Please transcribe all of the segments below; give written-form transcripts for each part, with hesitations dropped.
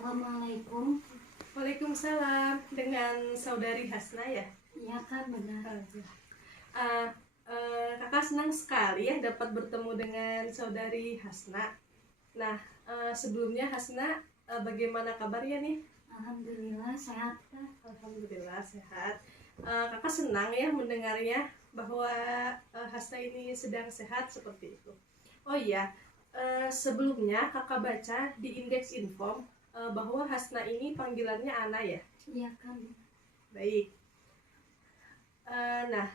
Assalamualaikum. Waalaikumsalam, dengan saudari Hasna ya? Iya kan, benar. Uh, Kakak senang sekali ya dapat bertemu dengan saudari Hasna. Nah, sebelumnya Hasna, bagaimana kabarnya nih? Alhamdulillah sehat. Alhamdulillah sehat. Kakak senang ya mendengarnya bahwa Hasna ini sedang sehat seperti itu. Oh iya, sebelumnya kakak baca di Indeks Infom bahwa Hasna ini panggilannya Ana ya? Iya kan. Baik. Nah,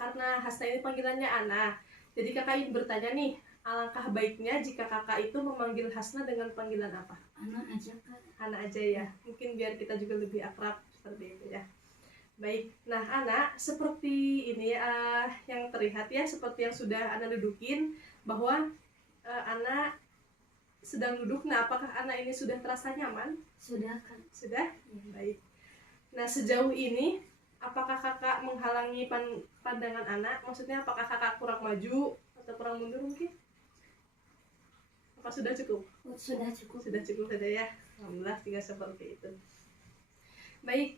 karena Hasna ini panggilannya Ana, jadi kakak ingin bertanya nih, alangkah baiknya jika kakak itu memanggil Hasna dengan panggilan apa? Ana aja kan. Ana aja ya, mungkin biar kita juga lebih akrab seperti itu ya. Baik, nah Ana, seperti ini ya, yang terlihat ya, seperti yang sudah Ana dudukin, bahwa Ana sedang duduk. Nah, apakah Ana ini sudah terasa nyaman? Sudah kan. Sudah? Ya, baik. Nah, sejauh ini, apakah kakak menghalangi pandangan Ana? Maksudnya, apakah kakak kurang maju atau kurang mundur mungkin? Apa sudah cukup? Sudah cukup. Sudah cukup saja ya. Alhamdulillah, jika seperti itu. Baik,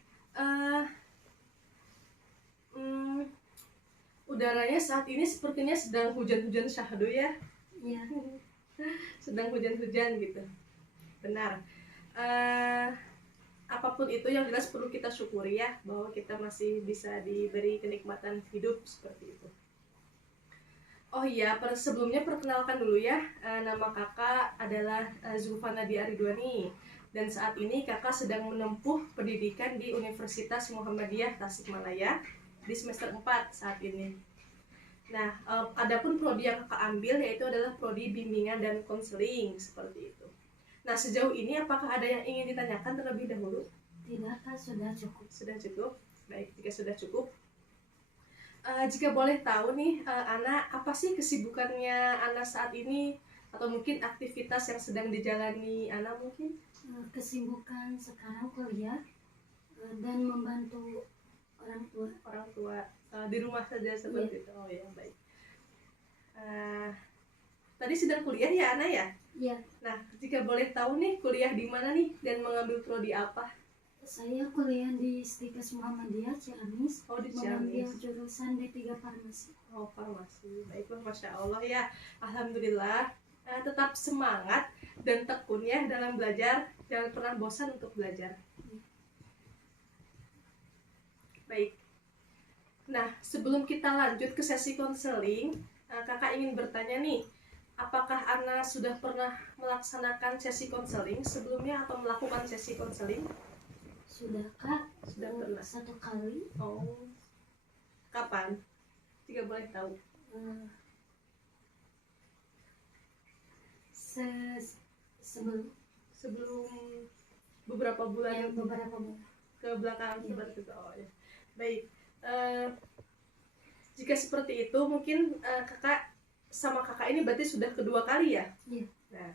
udaranya saat ini sepertinya sedang hujan-hujan syahdu ya. Iya. Sedang hujan-hujan gitu. Benar. Apapun itu yang jelas perlu kita syukuri ya, bahwa kita masih bisa diberi kenikmatan hidup seperti itu. Oh iya, sebelumnya perkenalkan dulu ya, nama kakak adalah Zulfa Nadia Ridwani, dan saat ini kakak sedang menempuh pendidikan di Universitas Muhammadiyah Tasikmalaya di semester 4 saat ini. Nah, adapun prodi yang kakak ambil yaitu adalah prodi bimbingan dan konseling seperti itu. Nah, sejauh ini apakah ada yang ingin ditanyakan terlebih dahulu? Tidak kan, sudah cukup. Sudah cukup. Baik, jika sudah cukup, jika boleh tahu nih, Ana, apa sih kesibukannya Ana saat ini, atau mungkin aktivitas yang sedang dijalani Ana mungkin? Kesibukan sekarang kuliah dan membantu orang tua. Orang tua di rumah saja seperti itu. Oh ya, baik. Tadi sedang kuliah ya Ana ya? Iya. Nah, jika boleh tahu nih, kuliah di mana nih dan mengambil prodi apa? Saya kuliah di Stikes Muhammadiyah Ciamis. Oh, di Ciamis. Mengambil jurusan D3 Farmasi. Oh, farmasi. Baiklah, Masya Allah ya. Alhamdulillah. Tetap semangat dan tekun ya dalam belajar. Jangan pernah bosan untuk belajar. Baik. Nah, sebelum kita lanjut ke sesi konseling, kakak ingin bertanya nih, apakah Ana sudah pernah melaksanakan sesi konseling sebelumnya atau melakukan sesi konseling? Sudah kak. Sudah pernah. 1 kali. Oh, kapan? Jika boleh tahu. Sebelum beberapa bulan. Ya, beberapa bulan ke belakang seperti itu. Oh ya. Baik. Jika seperti itu, mungkin kakak sama kakak ini berarti sudah kedua kali ya? Iya. Nah,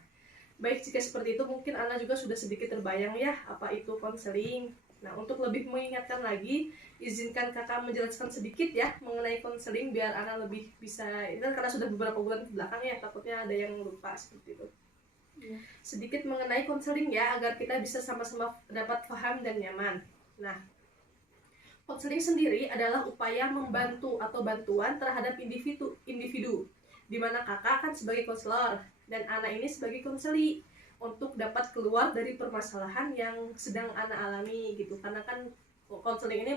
baik, jika seperti itu mungkin Ana juga sudah sedikit terbayang ya apa itu konseling. Nah, untuk lebih mengingatkan lagi, izinkan kakak menjelaskan sedikit ya mengenai konseling biar Ana lebih bisa, ini kan karena sudah beberapa bulan ke belakang ya, takutnya ada yang lupa seperti itu. Ya. Sedikit mengenai konseling ya, agar kita bisa sama-sama dapat paham dan nyaman. Nah, konseling sendiri adalah upaya membantu atau bantuan terhadap individu, di mana kakak kan sebagai konselor dan Ana ini sebagai konseli untuk dapat keluar dari permasalahan yang sedang Ana alami gitu. Karena kan konseling ini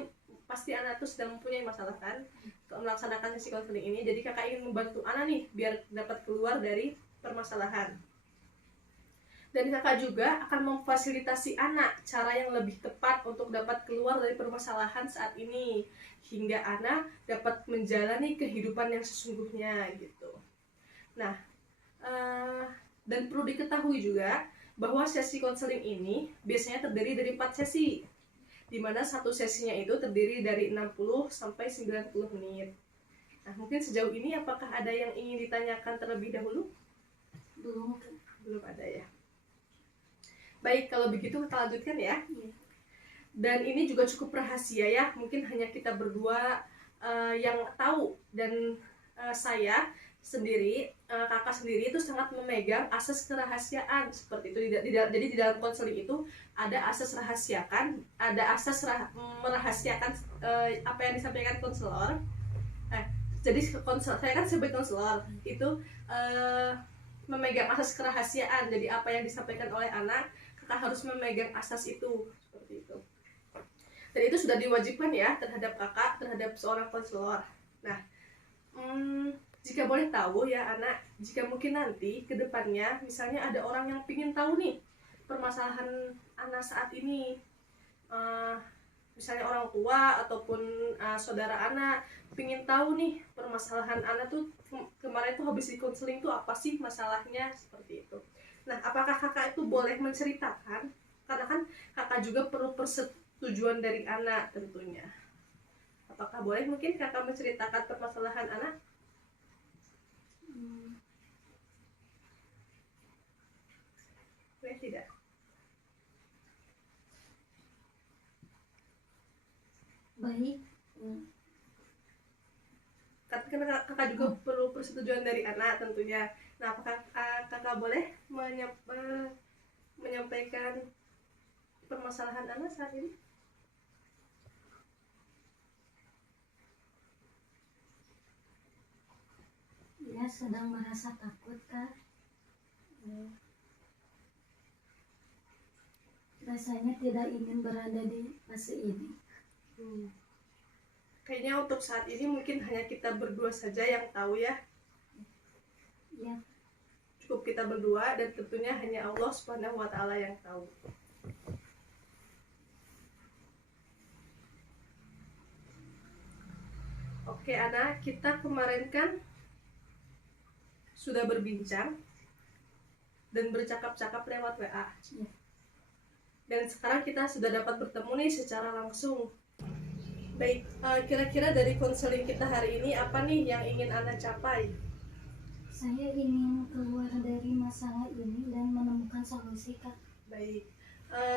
pasti Ana tuh sedang mempunyai masalah kan melaksanakan sesi konseling ini. Jadi kakak ingin membantu Ana nih biar dapat keluar dari permasalahan. Dan kakak juga akan memfasilitasi Ana cara yang lebih tepat untuk dapat keluar dari permasalahan saat ini, hingga Ana dapat menjalani kehidupan yang sesungguhnya gitu. Nah, dan perlu diketahui juga bahwa sesi konseling ini biasanya terdiri dari 4 sesi, di mana satu sesinya itu terdiri dari 60 sampai 90 menit. Nah, mungkin sejauh ini apakah ada yang ingin ditanyakan terlebih dahulu? Belum ada ya. Baik, kalau begitu kita lanjutkan ya. Dan ini juga cukup rahasia ya, mungkin hanya kita berdua yang tahu, dan saya sendiri, kakak sendiri itu sangat memegang asas kerahasiaan seperti itu. Jadi di dalam konseling itu ada asas rahasiakan, ada asas merahasiakan apa yang disampaikan konselor. Jadi saya kan sebagai konselor itu memegang asas kerahasiaan. Jadi apa yang disampaikan oleh anak, kakak harus memegang asas itu seperti itu. Dan itu sudah diwajibkan ya terhadap kakak, terhadap seorang konselor. Nah, jika boleh tahu ya anak, jika mungkin nanti ke depannya misalnya ada orang yang ingin tahu nih permasalahan anak saat ini, misalnya orang tua ataupun saudara anak ingin tahu nih permasalahan anak tuh kemarin tuh habis di konseling tuh apa sih masalahnya seperti itu. Nah, apakah kakak itu boleh menceritakan? Karena kan kakak juga perlu persetujuan dari anak tentunya. Apakah boleh mungkin kakak menceritakan permasalahan anak? Boleh tidak? Baik. Karena kakak juga perlu persetujuan dari anak tentunya. Nah, apakah kakak boleh menyampaikan permasalahan anak saat ini? Dia sedang merasa takut, Kak. Rasanya tidak ingin berada di fase ini. Kayaknya untuk saat ini mungkin hanya kita berdua saja yang tahu ya. Ya, Cukup kita berdua dan tentunya hanya Allah Subhanahu wa Ta'ala yang tahu. Oke, anak, kita kemarin kan sudah berbincang dan bercakap-cakap lewat WA. ya. Dan sekarang kita sudah dapat bertemu nih secara langsung. Baik, kira-kira dari konseling kita hari ini apa nih yang ingin Anda capai? Saya ingin keluar dari masalah ini dan menemukan solusi, Kak. Baik,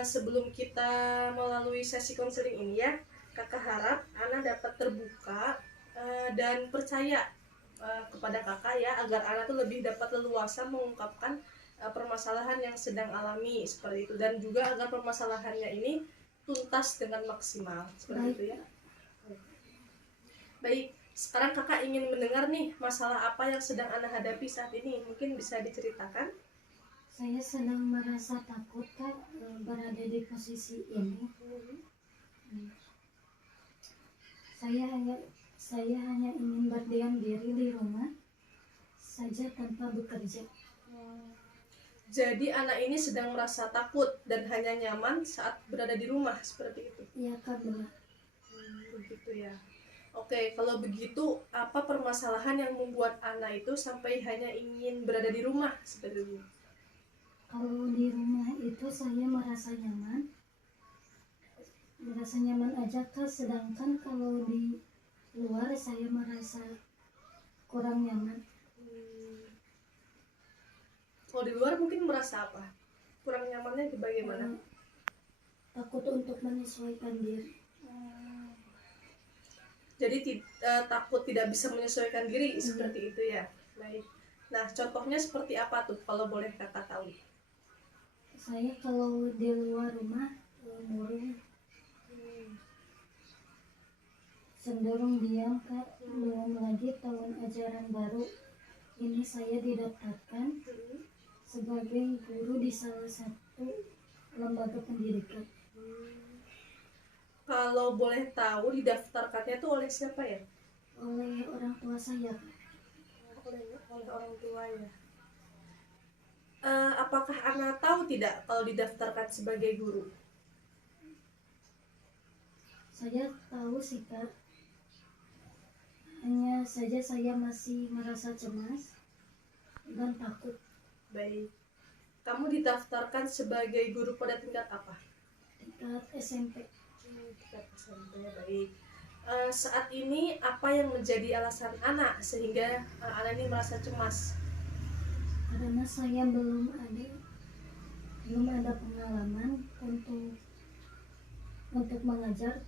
sebelum kita melalui sesi konseling ini ya, kakak harap Ana dapat terbuka dan percaya kepada kakak ya, agar Ana tuh lebih dapat leluasa mengungkapkan permasalahan yang sedang alami seperti itu, dan juga agar permasalahannya ini tuntas dengan maksimal seperti Baik. itu ya. Baik, sekarang kakak ingin mendengar nih masalah apa yang sedang Ana hadapi saat ini, mungkin bisa diceritakan? Saya sedang merasa takut, Kak, berada di posisi ini. Saya hanya ingin berdiam diri di rumah saja tanpa bekerja. Jadi anak ini sedang merasa takut dan hanya nyaman saat berada di rumah seperti itu. Iya, Kak, benar. Begitu ya. Oke, kalau begitu apa permasalahan yang membuat anak itu sampai hanya ingin berada di rumah seperti itu? Kalau di rumah itu saya merasa nyaman aja, Kak. Sedangkan kalau di luar saya merasa kurang nyaman. Kalau di luar mungkin merasa apa? Kurang nyamannya bagaimana? Takut untuk menyesuaikan diri. Jadi takut tidak bisa menyesuaikan diri seperti itu ya. Baik. Nah, contohnya seperti apa tuh kalau boleh kakak tahu? Saya kalau di luar rumah murung, cenderung diam, Kak. Belum lagi tahun ajaran baru ini saya didaftarkan sebagai guru di salah satu lembaga pendidikan. Kalau boleh tahu didaftarkannya tuh oleh siapa ya? Oleh orang tua saya, Kak. Oleh orang tua ya. Apakah Ana tahu tidak kalau didaftarkan sebagai guru? Saya tahu sih, Kak. Hanya saja saya masih merasa cemas dan takut. Baik. Kamu didaftarkan sebagai guru pada tingkat apa? Tingkat SMP. Tingkat SMP, baik. Saat ini apa yang menjadi alasan anak sehingga anak ini merasa cemas? Karena saya belum ada pengalaman untuk mengajar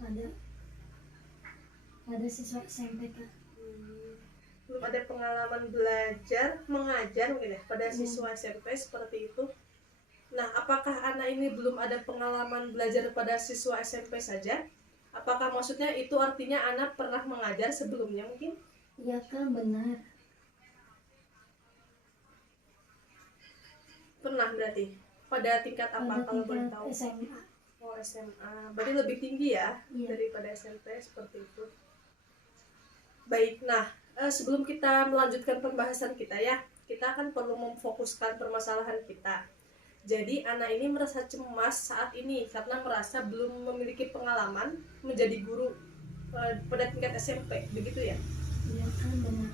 pada siswa SMP, Kak. belum ada pengalaman belajar mengajar mungkin ya pada siswa SMP seperti itu. Nah, apakah anak ini belum ada pengalaman belajar pada siswa SMP saja? Apakah maksudnya itu artinya anak pernah mengajar sebelumnya mungkin? Ya Kak, benar. Pernah berarti. Pada tingkat apa Pada kalau boleh tingkat tahu? SMA. Oh, SMA. Berarti lebih tinggi ya Iya. daripada SMP seperti itu. Baik, nah sebelum kita melanjutkan pembahasan kita ya, kita akan perlu memfokuskan permasalahan kita. Jadi anak ini merasa cemas saat ini karena merasa belum memiliki pengalaman menjadi guru pada tingkat SMP, begitu ya? Iya Kak, benar.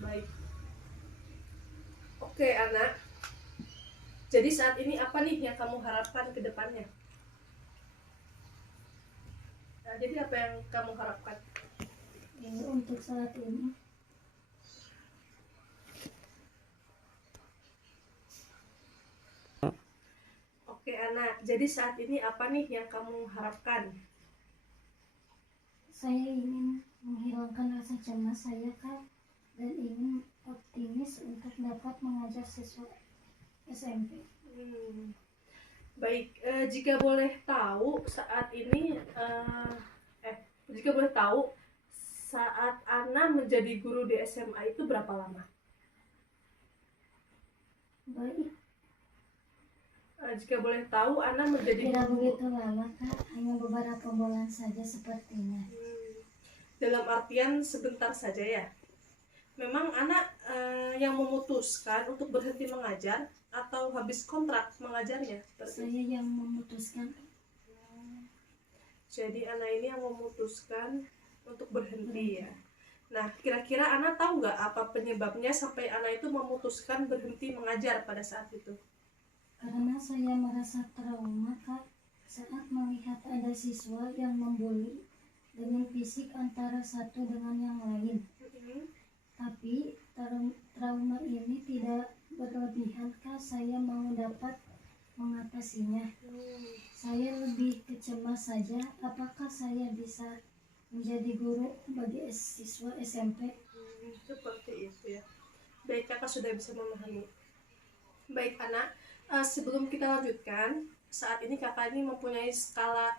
Baik. Oke anak, jadi saat ini apa nih yang kamu harapkan ke depannya? Nah, jadi apa yang kamu harapkan? Ya, untuk saat ini Oke anak, jadi saat ini apa nih yang kamu harapkan? saya ingin menghilangkan rasa cemas saya Kak, dan ingin optimis untuk dapat mengajar siswa SMP. Baik, jika boleh tahu saat ini, jika boleh tahu saat Ana menjadi guru di SMA itu berapa lama? Baik, Jika boleh tahu Ana menjadi tidak guru begitu lama Kak, hanya beberapa bulan saja sepertinya. dalam artian sebentar saja ya. Memang anak yang memutuskan untuk berhenti mengajar atau habis kontrak mengajarnya? Saya yang memutuskan. Jadi anak ini yang memutuskan untuk berhenti ya. Nah, kira-kira anak tahu nggak apa penyebabnya sampai anak itu memutuskan berhenti mengajar pada saat itu? Karena saya merasa trauma Kak saat melihat ada siswa yang membuli dengan fisik antara satu dengan yang lain. Tapi trauma ini tidak berlebihan Kak, saya mau dapat mengatasinya. Saya lebih kecemas saja, apakah saya bisa menjadi guru bagi siswa SMP? Seperti itu ya. Baik, kakak sudah bisa memahami. Baik anak, sebelum kita lanjutkan, saat ini kakak ini mempunyai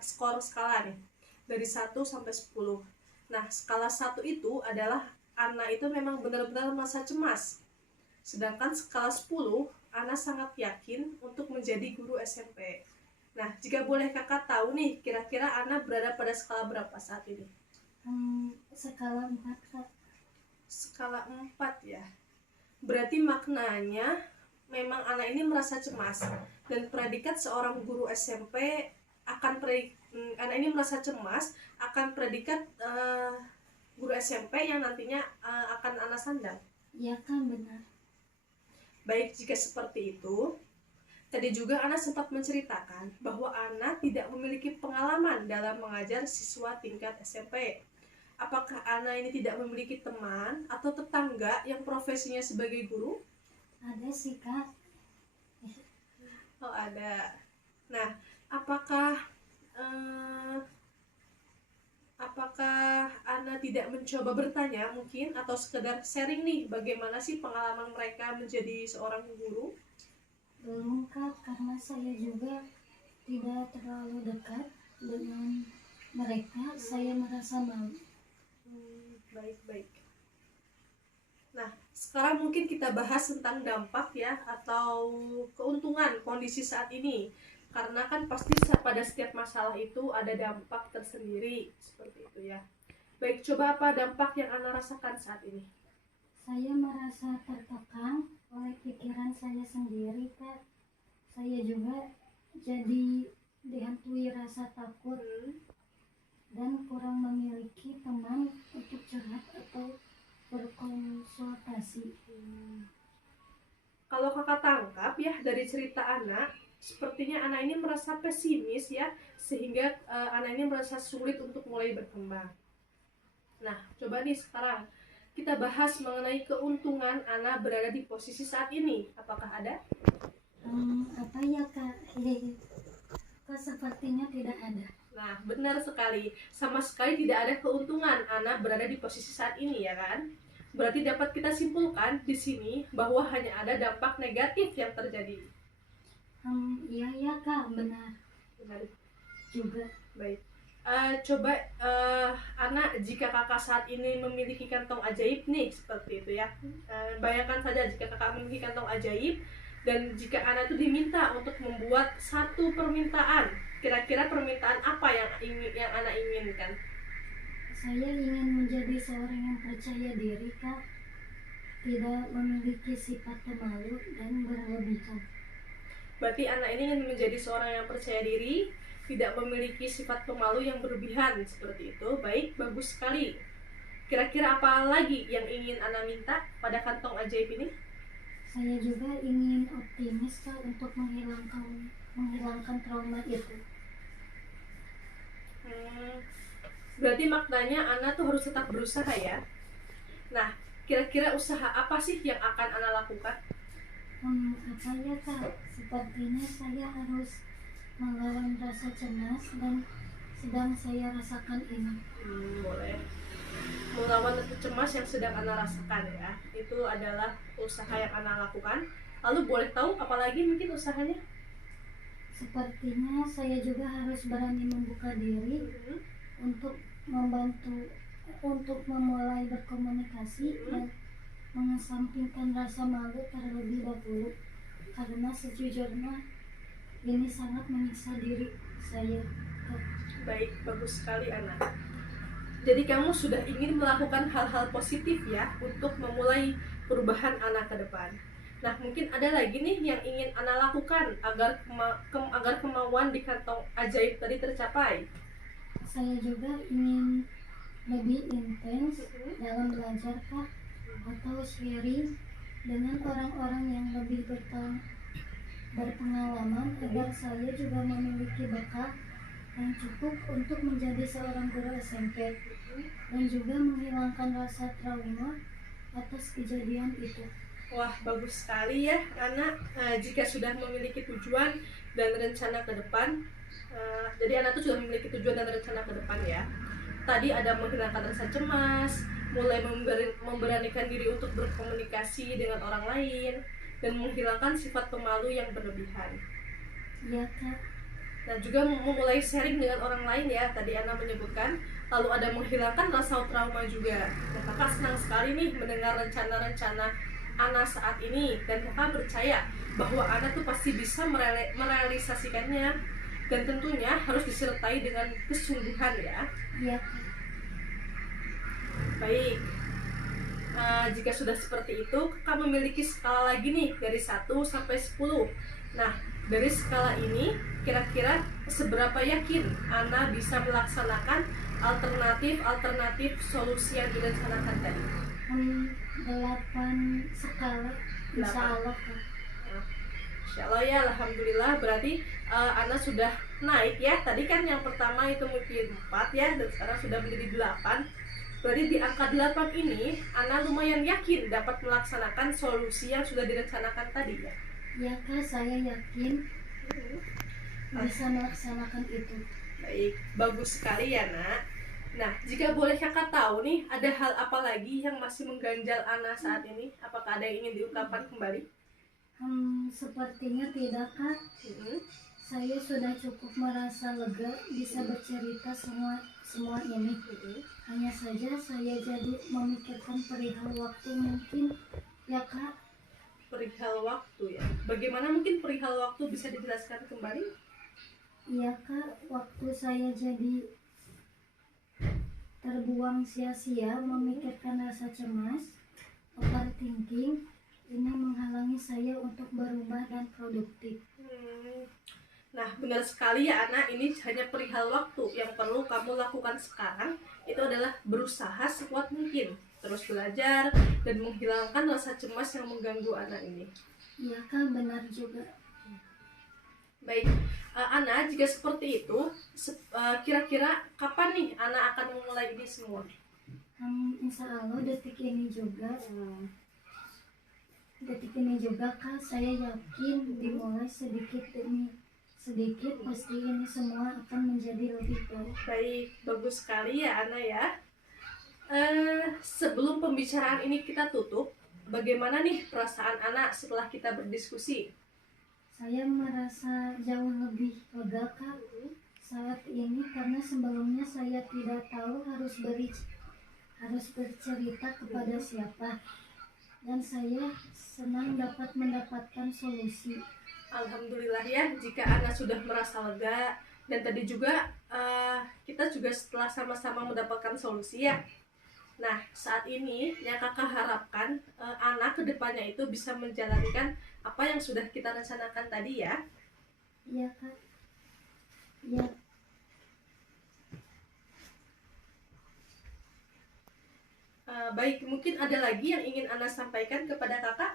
skor skala nih dari 1 sampai 10. Nah, skala 1 itu adalah anak itu memang benar-benar merasa cemas. Sedangkan skala 10, anak sangat yakin untuk menjadi guru SMP. Nah, jika boleh kakak tahu nih, kira-kira anak berada pada skala berapa saat ini? Skala 4 Kak. Skala 4 ya. Berarti maknanya memang anak ini merasa cemas, dan predikat seorang guru SMP akan anak ini merasa cemas akan predikat guru SMP yang nantinya akan anak sandang. Ya kan, benar. Baik, jika seperti itu, tadi juga anak sempat menceritakan bahwa anak tidak memiliki pengalaman dalam mengajar siswa tingkat SMP. Apakah anak ini tidak memiliki teman atau tetangga yang profesinya sebagai guru? Ada sih Kak. Oh, ada. Nah, apakah Ana tidak mencoba bertanya mungkin atau sekedar sharing nih bagaimana sih pengalaman mereka menjadi seorang guru? Belum Kak, karena saya juga tidak terlalu dekat dengan mereka. Saya merasa malu. Baik-baik. Nah, sekarang mungkin kita bahas tentang dampak ya atau keuntungan kondisi saat ini. Karena kan pasti pada setiap masalah itu ada dampak tersendiri seperti itu ya. Baik, coba apa dampak yang Ana rasakan saat ini? Saya merasa tertekan oleh pikiran saya sendiri Kak. Saya juga jadi dihantui rasa takut dan kurang memiliki teman untuk curhat atau berkonsultasi. Kalau kakak tangkap ya dari cerita anak, sepertinya anak ini merasa pesimis ya, sehingga anak ini merasa sulit untuk mulai berkembang. Nah, coba nih sekarang kita bahas mengenai keuntungan anak berada di posisi saat ini. Apakah ada? Apa ya Kak? Kok sepertinya tidak ada. Nah, benar sekali. Sama sekali tidak ada keuntungan anak berada di posisi saat ini ya kan? Berarti dapat kita simpulkan di sini bahwa hanya ada dampak negatif yang terjadi. Iya ya Kak, benar Benar juga. baik. Coba anak, jika kakak saat ini memiliki kantong ajaib nih seperti itu ya. Bayangkan saja jika kakak memiliki kantong ajaib dan jika anak itu diminta untuk membuat satu permintaan, kira-kira permintaan apa yang anak inginkan? Saya ingin menjadi seorang yang percaya diri Kak, tidak memiliki sifat pemalu dan berlebihan. Berarti anak ini ingin menjadi seorang yang percaya diri, tidak memiliki sifat pemalu yang berlebihan seperti itu. Baik, bagus sekali. Kira-kira apa lagi yang ingin anak minta pada kantong ajaib ini? Saya juga ingin optimis Kak untuk menghilangkan trauma itu. Berarti maknanya anak tuh harus tetap berusaha ya. Nah, kira-kira usaha apa sih yang akan anak lakukan? Apa ya Kak? Sepertinya saya harus melawan rasa cemas dan sedang saya rasakan ini. Boleh. Melawan rasa cemas yang sedang anak rasakan ya. Itu adalah usaha yang anak lakukan. Lalu boleh tahu apalagi mungkin usahanya? Sepertinya saya juga harus berani membuka diri untuk memulai berkomunikasi dan mengesampingkan rasa malu terlebih dahulu, karena sejujurnya ini sangat menyiksa diri saya. Baik, bagus sekali anak. Jadi kamu sudah ingin melakukan hal-hal positif ya untuk memulai perubahan anak ke depan. Nah, mungkin ada lagi nih yang ingin anak lakukan agar kemauan di kantong ajaib tadi tercapai. Saya juga ingin lebih intens dalam belajar Kak, atau sharing dengan orang-orang yang lebih berpengalaman agar saya juga memiliki bekal yang cukup untuk menjadi seorang guru SMP dan juga menghilangkan rasa trauma atas kejadian itu. Wah, bagus sekali ya anak. Jika sudah memiliki tujuan dan rencana ke depan, jadi anak tuh sudah memiliki tujuan dan rencana ke depan ya. Tadi ada menghilangkan rasa cemas, mulai memberanikan diri untuk berkomunikasi dengan orang lain, dan menghilangkan sifat pemalu yang berlebihan. Iya Kak. Dan juga memulai sharing dengan orang lain ya, tadi Ana menyebutkan. Lalu ada menghilangkan rasa trauma juga. Nah, kakak senang sekali nih mendengar rencana-rencana Ana saat ini, dan kakak percaya bahwa Ana tuh pasti bisa merealisasikannya, dan tentunya harus disertai dengan kesungguhan ya. Iya. Baik, jika sudah seperti itu, kakak memiliki skala lagi nih dari 1 sampai 10. Nah, dari skala ini kira-kira seberapa yakin Ana bisa melaksanakan alternatif solusi yang direncanakan tadi? 8 skala, insya Allah. Insya Allah ya, alhamdulillah. Berarti Ana sudah naik ya. Tadi kan yang pertama itu mungkin 4 ya, dan sekarang sudah menjadi 8. Berarti di angka 8 ini Ana lumayan yakin dapat melaksanakan solusi yang sudah direncanakan tadi ya. Ya Kak, saya yakin bisa melaksanakan itu. Baik, bagus sekali ya nak. Nah, jika boleh kakak tahu nih, ada hal apa lagi yang masih mengganjal Ana saat ini? Apakah ada yang ingin diungkapkan kembali? Sepertinya tidak Kak. Saya sudah cukup merasa lega bisa bercerita semua ini. Hanya saja saya jadi memikirkan perihal waktu mungkin ya Kak. Perihal waktu ya. Bagaimana mungkin perihal waktu bisa dijelaskan kembali? Iya Kak, waktu saya jadi terbuang sia-sia memikirkan rasa cemas, overthinking, ini menghalangi saya untuk berubah dan produktif. Nah, benar sekali ya Ana, ini hanya perihal waktu. Yang perlu kamu lakukan sekarang itu adalah berusaha sekuat mungkin, terus belajar dan menghilangkan rasa cemas yang mengganggu Ana ini. Iya Kak, benar juga. Baik, Ana, jika seperti itu, kira-kira kapan nih Ana akan memulai ini semua? Insya Allah detik ini juga Kak, saya yakin dimulai sedikit demi sedikit pasti ini semua akan menjadi lebih baik. Baik, bagus sekali ya Ana ya. Sebelum pembicaraan ini kita tutup, bagaimana nih perasaan anak setelah kita berdiskusi? Saya merasa jauh lebih lega Kak saat ini karena sebelumnya saya tidak tahu harus bercerita kepada siapa, dan saya senang dapat mendapatkan solusi. Alhamdulillah ya, jika anak sudah merasa lega, dan tadi juga kita juga setelah sama-sama mendapatkan solusi ya. Nah, saat ini yang kakak harapkan anak kedepannya itu bisa menjalankan apa yang sudah kita rencanakan tadi ya. Iya Kak. Iya. Baik, mungkin ada lagi yang ingin anak sampaikan kepada kakak?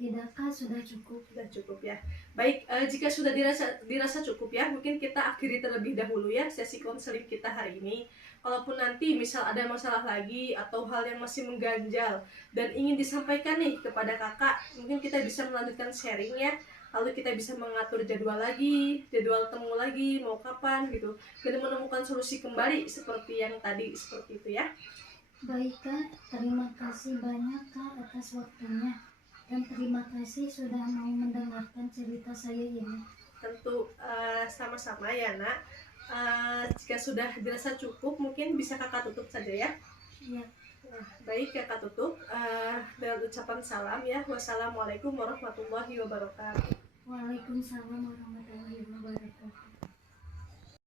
Tidak Kak, sudah cukup. Sudah cukup ya. Baik, jika sudah dirasa cukup ya, mungkin kita akhiri terlebih dahulu ya sesi konseling kita hari ini. Kalaupun nanti misal ada masalah lagi atau hal yang masih mengganjal dan ingin disampaikan nih kepada kakak, mungkin kita bisa melanjutkan sharing ya. Lalu kita bisa mengatur jadwal lagi, jadwal temu lagi, mau kapan gitu. Dan menemukan solusi kembali seperti yang tadi, seperti itu ya. Baik Kak, terima kasih banyak Kak atas waktunya. Dan terima kasih sudah mau mendengarkan cerita saya ini. Tentu sama-sama ya nak. Jika sudah dirasa cukup, mungkin bisa kakak tutup saja ya. Iya. Baik, kakak tutup dengan ucapan salam ya. Wassalamualaikum warahmatullahi wabarakatuh. Waalaikumsalam warahmatullahi wabarakatuh.